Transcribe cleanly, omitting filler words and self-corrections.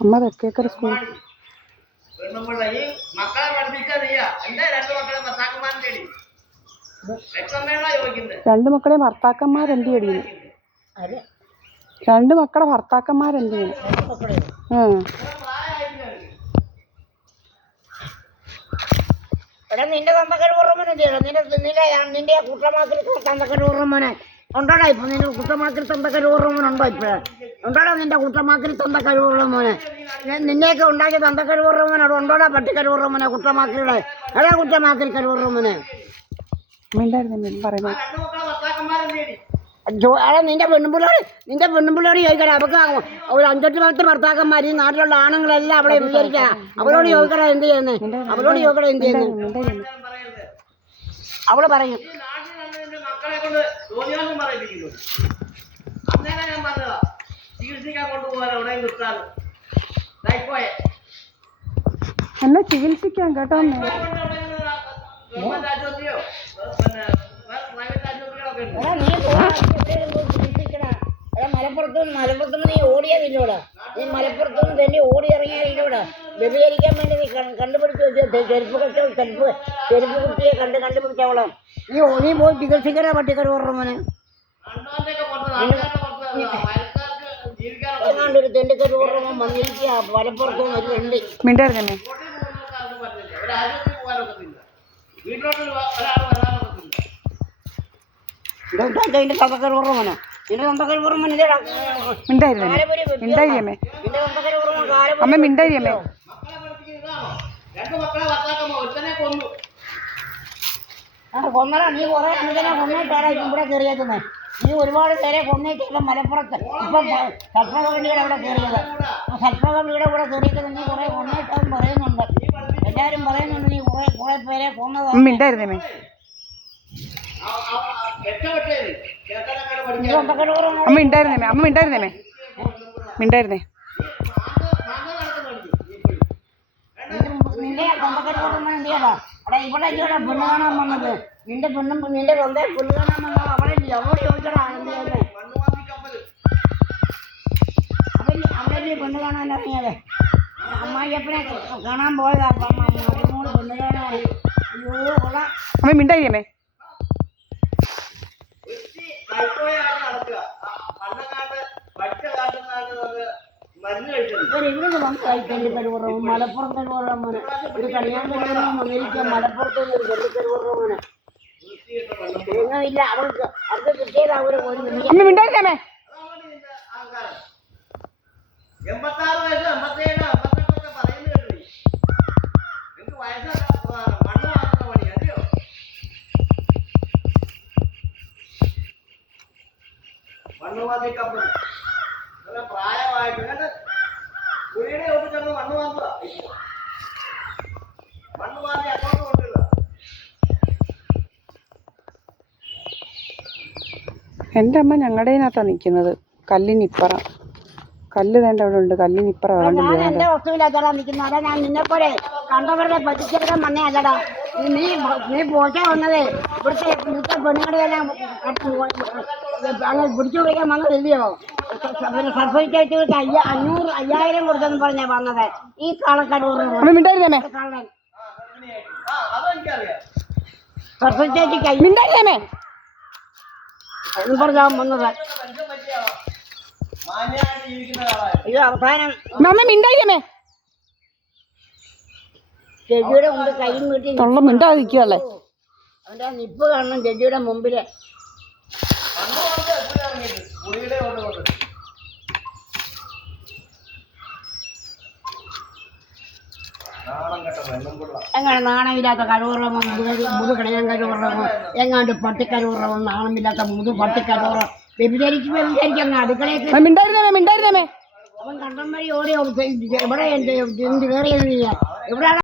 അമ്മ തെക്കേക്കര സ്കൂൾ രണ്ട് മക്കളെ ഭർത്താക്കന്മാരെന്ത് ചെയ്യുന്നു? രണ്ട് മക്കളെ ഭർത്താക്കന്മാരെന്ത് ചെയ്യുന്നു? എടാ നിന്റെ തന്തക്കര് ഓർമ്മനെ ചെയ്യണം. നിന്റെ കുട്ടമാക്കിൽ തന്തക്കര് ഓർമ്മനെ ഉണ്ടോടാ? ഇപ്പൊ നിന്റെ കുട്ടമാക്കിൽ തന്തക്കര് ഓർമ്മൻ ഉണ്ടോ? ഇപ്പഴേ ഉണ്ടോടാ നിന്റെ കുട്ടമാക്കിൽ തന്തക്കര് ഓർമ്മനെ? നിന്നെയൊക്കെ ഉണ്ടാക്കിയ തന്തക്കര് ഓർമ്മനെ അവിടെ ഉണ്ടോടാ? പട്ടിക്കര് ഓർമ്മനെ കുട്ടമാക്കിയുടെ എടാ കുട്ടമാക്കിൽ കര് ഓർമ്മനെ അടാ നിന്റെ പെണ്ണുപിള്ളേർ ചോദിക്കടാ. അവർക്ക് ഒരു 5-8 ഭർത്താക്കന്മാർ ഈ നാട്ടിലുള്ള ആണുങ്ങളെല്ലാം അവളെ വിചാരിക്കാ. അവളോട് ചോദിക്കടാ എന്ത് ചെയ്യുന്നേ? അവളോട് ചോദിക്കടാ എന്ത് ചെയ്യുന്നേ? അവള് പറയും എന്നെ ചികിത്സിക്കാൻ കേട്ടോ. മലപ്പുറത്തുനിന്ന് നീ ഓടിയതില്ലൂടെ? നീ മലപ്പുറത്തുനിന്ന് തന്നെ ഓടി ഇറങ്ങിയതിലൂടെ വ്യഭിചരിക്കാൻ വേണ്ടി നീ കണ്ടുപിടിച്ച് ചെരുപ്പ് കുട്ടിയെ കണ്ടുപിടിച്ചവളോ? നീ പോയി ചികിത്സിക്കണ പട്ടിക്കര ഓർമ്മന് ഒരു തെണ്ടിക്കര ഓർമ്മ വന്നിരിക്കുക. മലപ്പുറത്തുനിന്ന് ഒരു വെണ്ടി മിണ്ടായിരുന്നേ. നിന്റെ തന്തക്കര ഓർമ്മനോ? നിന്റെ തന്തക്കര ഓർമ്മ മിണ്ടായിരിയമേ. അമ്മ മിണ്ടായിരിയമേ. കൊന്നടാ നീ കുറെ അഞ്ചനെ കൊന്നിട്ടാടാ ഇവിടെ കയറിയേക്കുന്നേ. നീ ഒരുപാട് പേരെ കൊന്നിട്ടില്ല മലപ്പുറത്ത്. ഇപ്പം സൽപ്രകടിയുടെ അവിടെ കയറിയത്. സൽപ്രകടിയുടെ കൂടെ കയറിയേക്കുന്നത് നീ കുറെ കൊന്നിട്ടാന്ന് പറയുന്നുണ്ട്. എല്ലാവരും പറയുന്നുണ്ട് നീ കുറെ പേരെ കൊന്നതാണ്. മിണ്ടായിരുന്നേ. അമ്മ മിണ്ടായിരുന്നേ. അമ്മ മിണ്ടായിരുന്നേ. മിണ്ടായിരുന്നേ. നിന്റെ തന്തക്കര ഓർമ്മ എന്തിയാടാ? അവിടെ ഇവിടെ പെണ്ണ് കാണാൻ വന്നത് നിന്റെ പെണ്ണ് കാണാൻ വന്നത് അവിടെ ഇല്ല. അവളോട് ചോദിക്കടാ എന്ത് ചെയ്യുന്നേ? അവരല്ലേ പെണ്ണ് കാണാൻ ഇറങ്ങിയത്? അമ്മായിയപ്പനെ കാണാൻ പോയതാ. മരുമോള് പെണ്ണ് കാണാൻ. അയ്യോ കൊള്ളാം. അമ്മ മിണ്ടായിരിയമേ. ഇവരിവിടെ വന്ന് തെണ്ടിക്കരുവറവ് മലപ്പുറം കരുവറമ്മന് ഒരു കല്യാണം അമേരിക്ക മലപ്പുറത്തുനിന്ന് ഒരു തെണ്ടിക്കരുവറമ്മന് ഇല്ല. അവൾക്ക് അവർക്ക് കിട്ടിയത് അവര് അമ്മ മിണ്ടായിരിയമേ. പ്രായമായിട്ട് എൻ്റെ അമ്മ ഞങ്ങളുടെ ഇതിനകത്താണ് നിൽക്കുന്നത്. കല്ലിനിപ്പറ കല്ല് വേണ്ട അവിടെ ഉണ്ട്. കല്ലിനിപ്പറ ഞാൻ എന്റെ വസ്തുവില്ലാത്തടാ നിൽക്കുന്നത്. അതാ ഞാൻ നിന്നെപ്പോലെ കണ്ടവരുടെ പറ്റിച്ചെടുക്കാൻ വന്നേ അല്ലടാ. നീ പോച്ച വന്നതേ ഇവിടുത്തെ പെണ്ണുങ്ങളെല്ലാം പിടിച്ചു പിടിക്കാൻ വന്നതില്ലയോ? പിന്നെ സർഫിക്കറ്റ് 5000 കൊടുത്തെന്ന് പറഞ്ഞാ വന്നത് ഈ കാളക്കാട് മിണ്ടായിരുന്നേ. സർഫിക്കറ്റ് മിണ്ടായിരുന്നേ എന്ന് പറഞ്ഞാൽ വന്നത്. ഇത് അവസാനം അമ്മ മിണ്ടായിരുന്നേ. ജഡ്ജിയുടെ മുമ്പ് കൈയും വീട്ടി മിണ്ടാതിരിക്കുകയല്ലേ. അവന്റെ നിപ്പ് കാണണം ജഡ്ജിയുടെ മുമ്പില്. എങ്ങനെ നാണമില്ലാത്ത കഴിവുറമോ മുതുകടയാൻ കഴിവുറമോ എങ്ങാണ്ട് പട്ടിക്കരുവുറമോ നാണമില്ലാത്ത പട്ടിക്കരുവുറ വ്യഭിചരിക്കാൻ അടുക്കളയിൽ മിണ്ടായിരുന്നേ. അവൻ കണ്ടം വഴി ഓടി എവിടെ എന്ത് കയറിയത് നീ എവിടെയാണ്